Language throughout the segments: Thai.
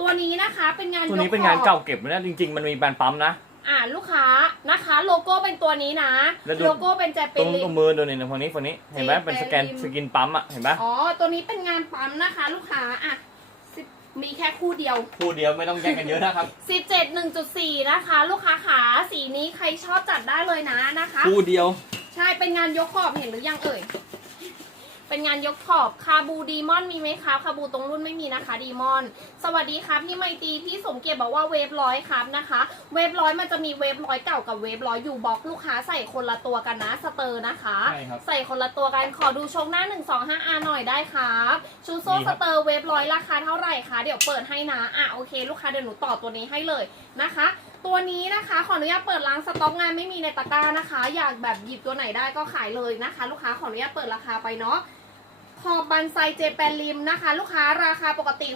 ตัวนี้นะคะเป็นงานตัวนี้ยเป็นงานขอบเก่าเก็บเลยนะจริง ๆ มันมีแบรนด์ปั๊มนะ อ่าลูกค้านะคะโลโก้เป็นตัวนี้นะ แล้วดู โลโก้เป็นแจตเปรนงลิตรงมือตัวนี้นะฝั่งนี้ฝั่งนี้เห็นไหมเป็นสแกนเจแปนสกินปั๊มอะเห็นไหมอ๋อ ตัวนี้เป็นงานปั๊มนะคะ ลูกค้าอะสิบมีแค่คู่เดียว คู่เดียวไม่ต้องแย่งกันเยอะนะครับ 17 1.4 นะคะ ลูกค้าขาสีนี้ใครชอบจัดได้เลยนะนะคะ คู่เดียว ใช่เป็นงานยกขอบเห็นหรือยังเอ่ย เป็นงานยกขอบคาบูดีมอนมีไหมคะคาบูตรงรุ่นไม่มีนะคะดีมอน สวัสดีค่ะพี่ไมตรีพี่สมเกียรติบอกว่าเวฟร้อยครับนะคะ เวฟร้อยมันจะมีเวฟร้อยเก่ากับเวฟร้อยยูบ็อกลูกค้าใส่คนละตัวกันนะสเตอร์นะคะ ใช่ครับใส่คนละตัวกันขอดูชกหน้า 1 2 5 R หน่อยได้ครับชูโซ่นี่สครับ เตอร์เวฟร้อยราคาเท่าไหร่คะเดี๋ยวเปิดให้นะอะโอเค ลูกค้าเดี๋ยวหนูต่อตัวนี้ให้เลยนะคะ ตัวนี้นะคะขออนุญาตเปิดร้านสต็อกงานไม่มีในตะกร้านะคะ อยากแบบหยิบตัวไหนได้ก็ขายเลยนะคะ ลูกค้าขออนุญาตเปิดราคาไปเนาะ ขอบบันไซเจแปนริมนะคะ ลูกค้าราคาปกติ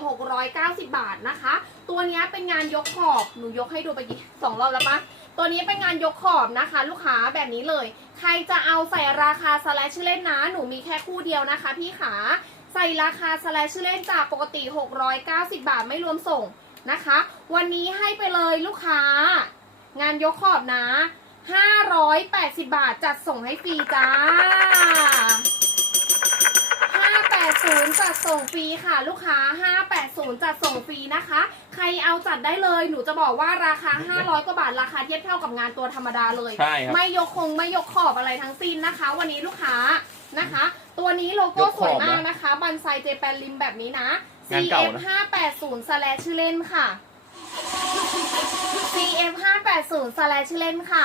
690 บาทนะคะ ตัวนี้เป็นงานยกขอบ หนูยกให้ดูไปกี่สองรอบแล้วปะตัวนี้เป็นงานยกขอบนะคะ ลูกค้าแบบนี้เลย ใครจะเอาใส่ราคาสแลชชื่อเล่นนะ หนูมีแค่คู่เดียวนะคะ พี่ขาใส่ราคาสแลชชื่อเล่นจากปกติ 690 บาทไม่รวมส่งนะคะ วันนี้ให้ไปเลยลูกค้า งานยกขอบนะ 580 บาทจัดส่งให้ฟรีจ้า จัดส่งฟรีค่ะ ลูกค้า 580 จัดส่งฟรีนะคะ ใครเอาจัดได้เลย หนูจะบอกว่าราคา 500 กว่าบาท ราคาเทียบเท่ากับงานตัวธรรมดาเลย ใช่ครับ ไม่ยกคงไม่ยกขอบอะไรทั้งสิ้นนะคะ วันนี้ลูกค้านะคะ ตัวนี้โลโก้ยกสขวอยบนะมากนะคะ บันไซเจแปนริมแบบนี้นะ งานเก่า CF นะ 580 slash ชื่อเล่นค่ะ CF 580 slash ชื่อเล่นค่ะ